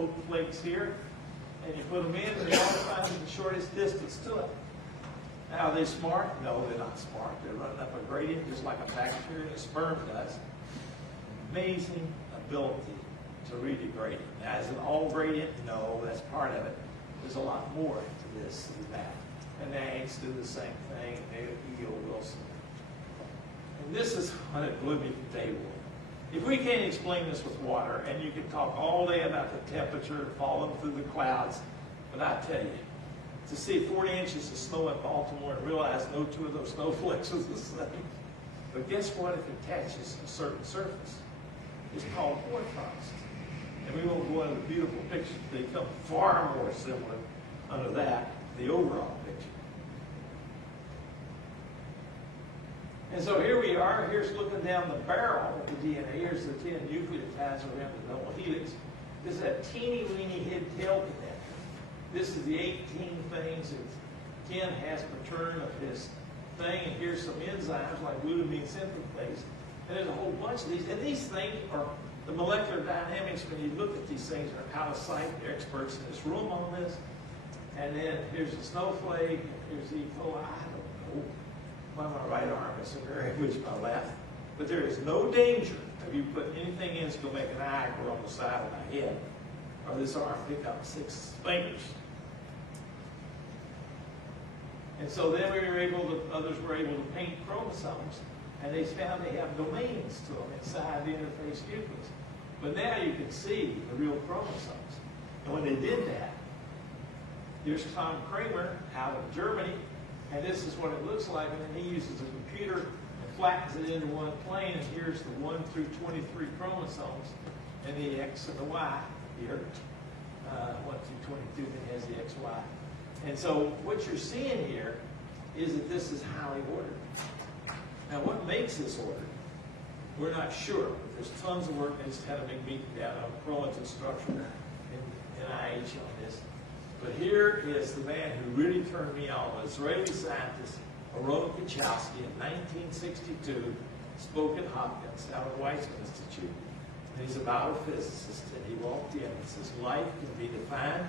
oak flakes here, and you put them in, and they all find the shortest distance to it. Now, are they smart? No, they're not smart. They're running up a gradient just like a bacteria and a sperm does. Amazing ability to read a gradient. Now, is it all gradient? No, that's part of it. There's a lot more to this than that. And the ants do the same thing, and they E.O. Wilson. And this is what it blew me from day one. If we can't explain this with water, and you can talk all day about the temperature falling through the clouds, but I tell you, to see 40 inches of snow in Baltimore and realize no two of those snowflakes was the same. But guess what? If it catches a certain surface, it's called hoarfrost. And we won't go into the beautiful pictures. They come far more similar under that, the overall picture. And so here we are. Here's looking down the barrel of the DNA. Here's the 10 nucleotides around the double helix. This is that teeny weeny head-tail connector. This is the 18 things that Ken has per turn of his thing. And here's some enzymes like glutamine synthetase. And there's a whole bunch of these. And these things are the molecular dynamics. When you look at these things, are out of sight. They're experts in this room on this. And then here's the snowflake. And here's the E. coli. I don't know. By my right arm, it's a very which my left. But there is no danger of you putting anything in that's going to make an eye grow on the side of my head, or this arm pick up 6 fingers. And so then others were able to paint chromosomes, and they found they have domains to them inside the interface nucleus. But now you can see the real chromosomes. And when they did that, here's Tom Kramer out of Germany. And this is what it looks like, and then he uses a computer and flattens it into one plane, and here's the 1 through 23 chromosomes, and the X and the Y here. 1 through 22, then has the XY. And so what you're seeing here is that this is highly ordered. Now what makes this ordered? We're not sure. There's tons of work, and it's kind of been beaten down on chromatin structure in NIH on this. But here is the man who really turned me on, an Israeli scientist, Aron Kachowski, in 1962, spoke at Hopkins, out of the Weizmann Institute. And he's a biophysicist, and he walked in and says, life can be defined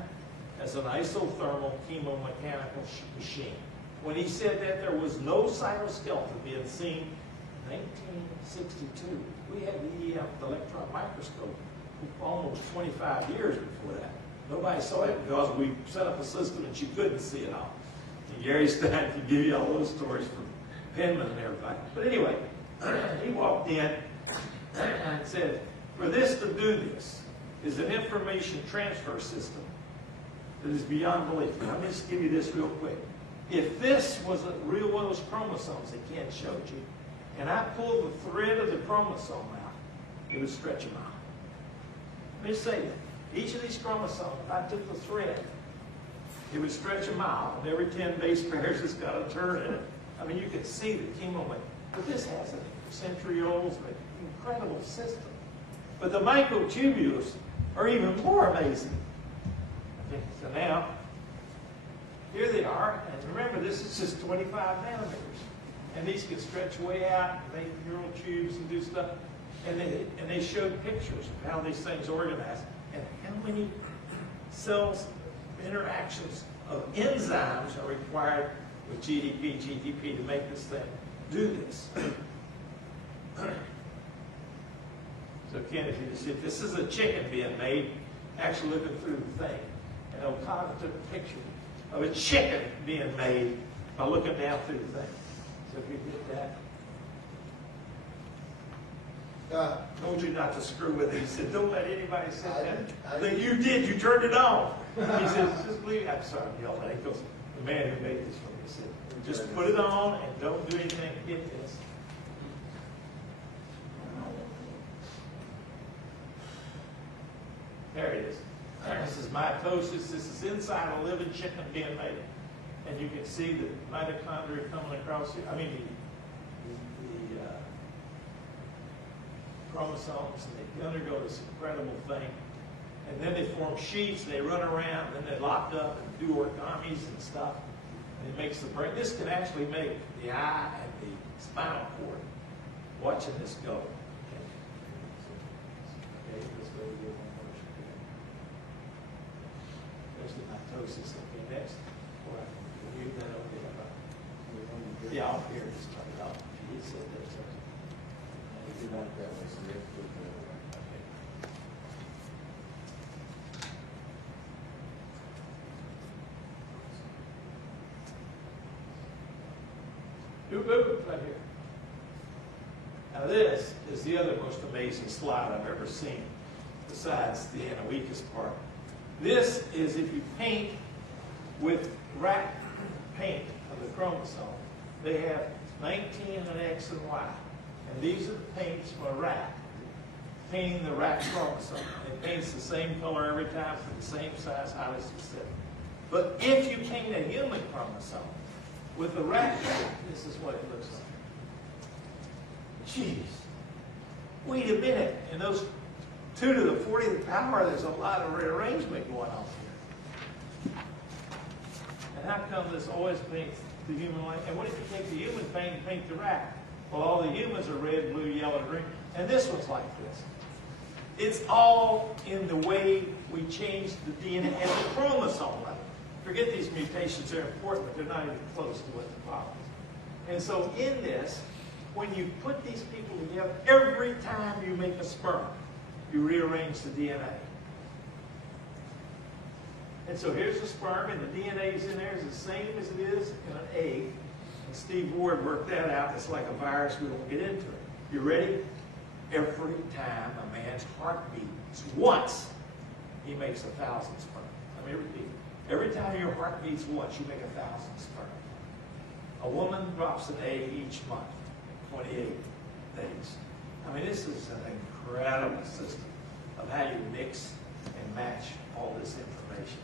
as an isothermal chemomechanical machine. When he said that, there was no cytoskeleton being seen in 1962. We had the EM, the electron microscope, almost 25 years before that. Nobody saw it because we set up a system and she couldn't see it all. And Gary Stein can give you all those stories from Penman and everybody. But anyway, he walked in and said, for this to do this is an information transfer system that is beyond belief. Let me just give you this real quick. If this was a real one of those chromosomes that Ken showed you, and I pulled the thread of the chromosome out, it would stretch a mile. Let me say that. Each of these chromosomes, if I took the thread, it would stretch a mile, and every 10 base pairs has got a turn in it. I mean, you can see the chemo. But this has centrioles, an incredible system. But the microtubules are even more amazing. Okay, so now, here they are, and remember, this is just 25 nanometers. And these can stretch way out, make neural tubes and do stuff. And they showed pictures of how these things organize. And how many cells interactions of enzymes are required with GDP to make this thing do this. So Ken, if you see, this is a chicken being made, actually looking through the thing. And O'Connor took a picture of a chicken being made by looking down through the thing. So if you get that. Told you not to screw with it. He said, don't let anybody say that. Then you did. You turned it on. He said, just leave it. I'm sorry, I'm yelling at it because the man who made this for me said, just put it on and don't do anything to hit this. There it is. This is mitosis. This is inside a living chicken being made. And you can see the mitochondria coming across here. I mean, the chromosomes, and they undergo this incredible thing. And then they form sheets, they run around, and then they lock up and do origami's and stuff. And it makes the brain. This can actually make the eye and the spinal cord watching this go. Okay, let's go to one more. metastasis. Okay, next. All right. Mute that over there. Yeah, I'll hear this part out. He said that. If you want that way, so you have to put it that way. Right here. Now this is the other most amazing slide I've ever seen, besides the Anawekas part. This is if you paint with rat paint of the chromosome. They have 19 and X and Y. And these are the paints from a rat, painting the rat chromosome. It paints the same color every time for the same size, highly specific. But if you paint a human chromosome with the rat paint, this is what it looks like. Jeez. Wait a minute. In those 2 to the 40th power, there's a lot of rearrangement going on here. And how come this always paints the human like? And what if you take the human paint and paint the rat? Well, all the humans are red, blue, yellow, green. And this one's like this. It's all in the way we change the DNA at the chromosome level. Forget these mutations. They're important, but they're not even close to what the problem is. And so in this, when you put these people together, every time you make a sperm, you rearrange the DNA. And so here's the sperm, and the DNA is in there. It's the same as it is in an egg. And Steve Ward worked that out. It's like a virus. We won't get into it. You ready? Every time a man's heart beats once, he makes 1,000 sperm. Let me repeat. Every time your heart beats once, you make 1,000 sperm. A woman drops an egg each month, 28 days. I mean, this is an incredible system of how you mix and match all this information.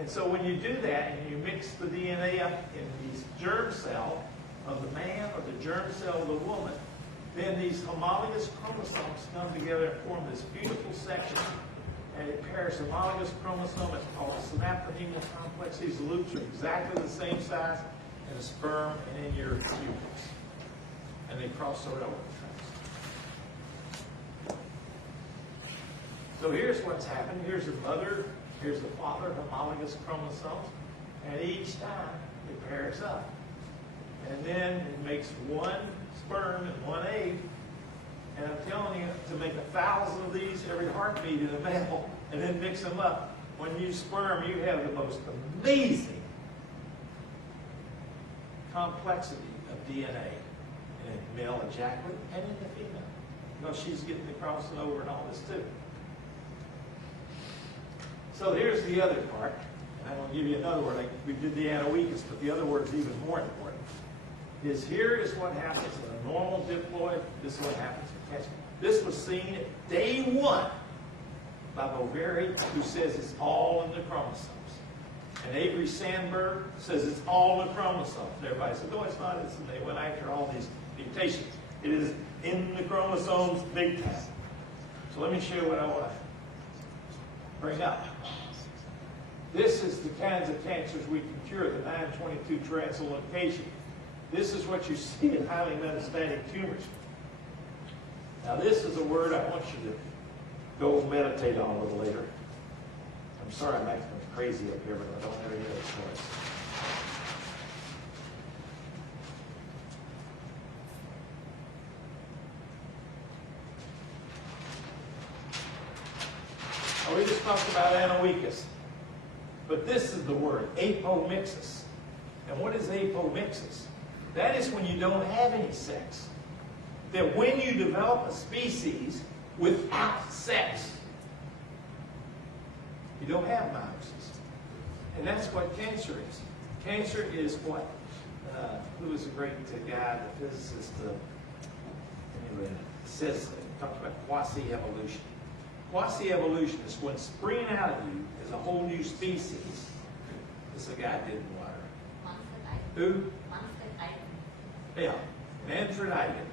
And so when you do that and you mix the DNA up in these germ cell of the man or the germ cell of the woman, then these homologous chromosomes come together and form this beautiful section. And it pairs homologous chromosome. It's called a synaptohemal complex. These loops are exactly the same size in a sperm and in your uterus. And they cross over the tracks. So here's what's happened. Here's the mother, here's the father, homologous chromosomes. And each time it pairs up. And then it makes one sperm and one egg. And I'm telling you, to make 1,000 of these every heartbeat in a male, and then mix them up, when you sperm, you have the most amazing complexity of DNA in a male ejaculate and in the female. Because she's getting the crossing over and all this too. So here's the other part, and I'm going to give you another word. Like we did the Anawekas, but the other word is even more important. Here is what happens in a normal diploid. This is what happens in catchment. This was seen at day 1 by Boveri, who says it's all in the chromosomes. And Avery Sandberg says it's all in the chromosomes. And everybody said, no, it's not. And they went after all these mutations. It is in the chromosomes big time. So let me show you what I want to bring up. This is the kinds of cancers we can cure, the 922 translocation. This is what you see in highly metastatic tumors. Now this is a word I want you to go meditate on a little later. I'm sorry I'm acting crazy up here, but I don't have any other choice. We just talked about Anawekas. But this is the word, apomixis. And what is apomixis? That is when you don't have any sex. That when you develop a species without sex, you don't have meiosis. And that's what cancer is. Cancer is what? Who was a great guy, the physicist, anyway, says, talks about quasi-evolution. Quasi-evolution is when springing out of you is a whole new species. This is a guy did in water. Who? Yeah, Manfred Eichen.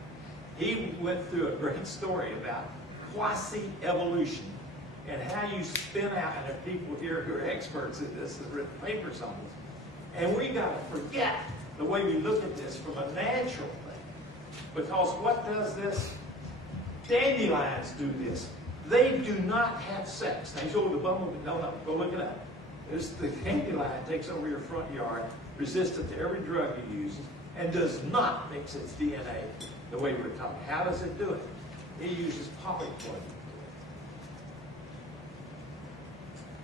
He went through a great story about quasi-evolution and how you spin out, and there are people here who are experts in this that have written papers on this. And we got to forget the way we look at this from a natural thing. Because what does this? Dandelions do this. They do not have sex. Now you go to the bumblebee, no, go look it up. The dandelion takes over your front yard, resistant to every drug you use, and does not mix its DNA the way we're taught. How does it do it? It uses polyploidy.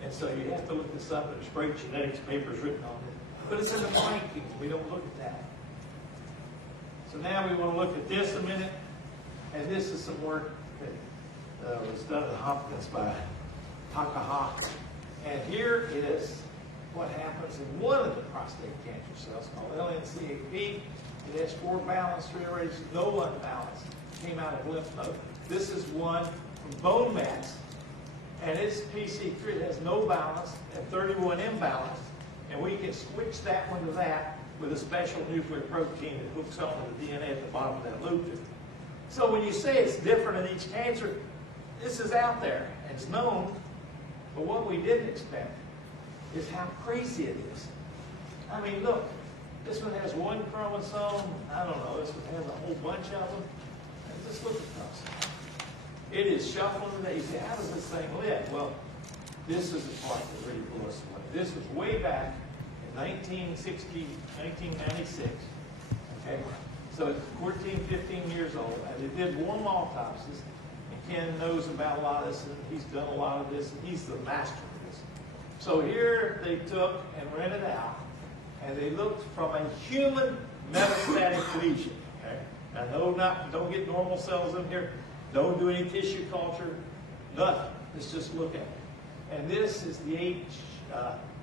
And so you have to look this up. There's great genetics papers written on it. But it's in the flanking. We don't look at that. So now we want to look at this a minute. And this is some work that was done at Hopkins by Takaha. And here is what happens in one of the prostate cancer cells called LNCAP. It has 4 balanced rearrays, no unbalanced. Came out of lymph node. This is one from bone mass. And its PC3, it has no balance and 31 imbalanced. And we can switch that one to that with a special nuclear protein that hooks onto the DNA at the bottom of that loop. So when you say it's different in each cancer, this is out there and it's known. But what we didn't expect is how crazy it is. I mean, look, this one has 1 chromosome. I don't know, this one has a whole bunch of them. And just look across. It is shuffling the daisy. How does this thing live? Well, this is the part that really blew us away. This was way back in 1996. Okay? So it's 14, 15 years old, and they did warm autopsies. And Ken knows about a lot of this, and he's done a lot of this, and he's the master of this. So here they took and rented out, and they looked from a human metastatic lesion. Okay? Now, don't get normal cells in here. Don't do any tissue culture. Nothing. Let's just look at it. And this is the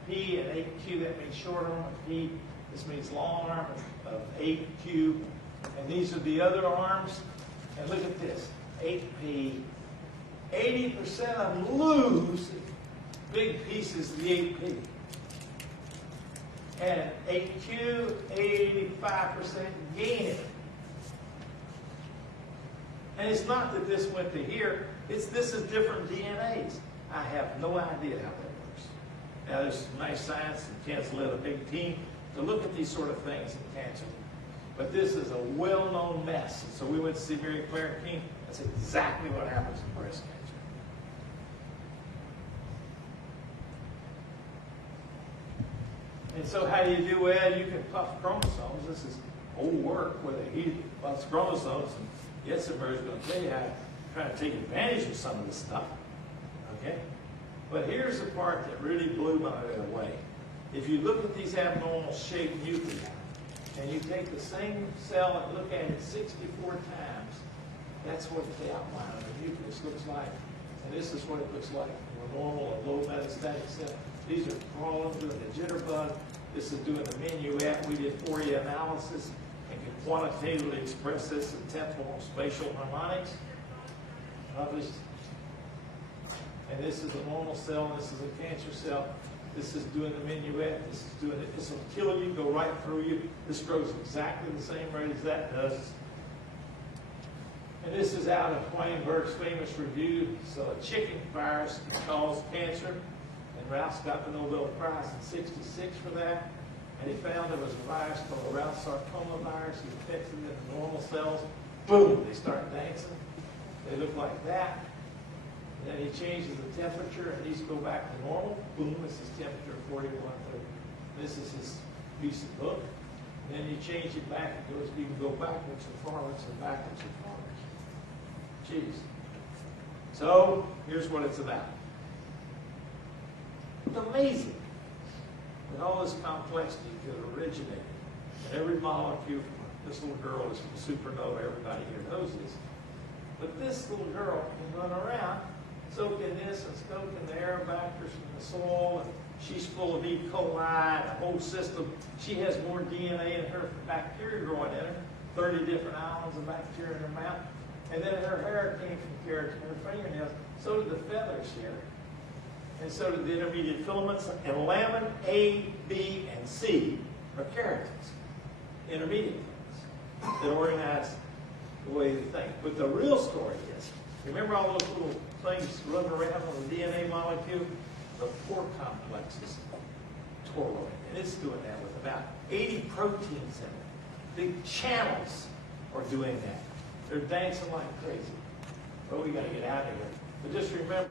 P and 8Q. That means short arm of P. This means long arm of 8Q. And these are the other arms. And look at this. 8P. 80% of them lose big pieces of the 8P. And 8Q, 85% gain it. And it's not that this went to here. This is different DNAs. I have no idea how that works. Now, there's some nice science, and Ken's led a big team to look at these sort of things in cancer. But this is a well-known mess. And so we went to see Mary Claire King. That's exactly what happens in breast cancer. And so how do you do? Well, you can puff chromosomes. This is old work where they heat lots of chromosomes. And Yetzimer is going to tell you how to try to take advantage of some of this stuff. Okay? But here's the part that really blew my away. If you look at these abnormal shaped nuclei, and you take the same cell and look at it 64 times, that's what the outline of the nucleus looks like. And this is what it looks like for a normal or low metastatic cell. These are crawling, doing the jitterbug. This is doing the minuet. We did Fourier analysis and can quantitatively express this in temporal and spatial harmonics. Published. And this is a normal cell. This is a cancer cell. This is doing the minuet. This is doing it. This will kill you, go right through you. This grows exactly the same rate as that does. And this is out of Weinberg's famous review. So a chicken virus can cause cancer. And Ralph's got the Nobel Prize in '66 for that. And he found there was a virus called the Ralph sarcoma virus. He infected it in normal cells. Boom, they start dancing. They look like that. And then he changes the temperature, and these go back to normal. Boom, this is temperature 4130. This is his piece of book. And then you change it back, it goes, you can go backwards and forwards and backwards and forwards. Jeez. So, here's what it's about. It's amazing that all this complexity could originate. And every molecule, this little girl is from supernova, everybody here knows this. But this little girl can run around, soaking this and soaking the Arabacters from the soil, and she's full of E. coli, and the whole system. She has more DNA in her bacteria growing in her, 30 different islands of bacteria in her mouth. And then her hair came from keratin, her fingernails. So did the feathers here. And so did the intermediate filaments. And lamin A, B, and C are keratins, intermediate filaments, that organize the way you think. But the real story is, remember all those little things running around on the DNA molecule? The pore complex is toroid, and it's doing that with about 80 proteins in it. Big channels are doing that. They're dancing like crazy. But we got to get out of here. But just remember,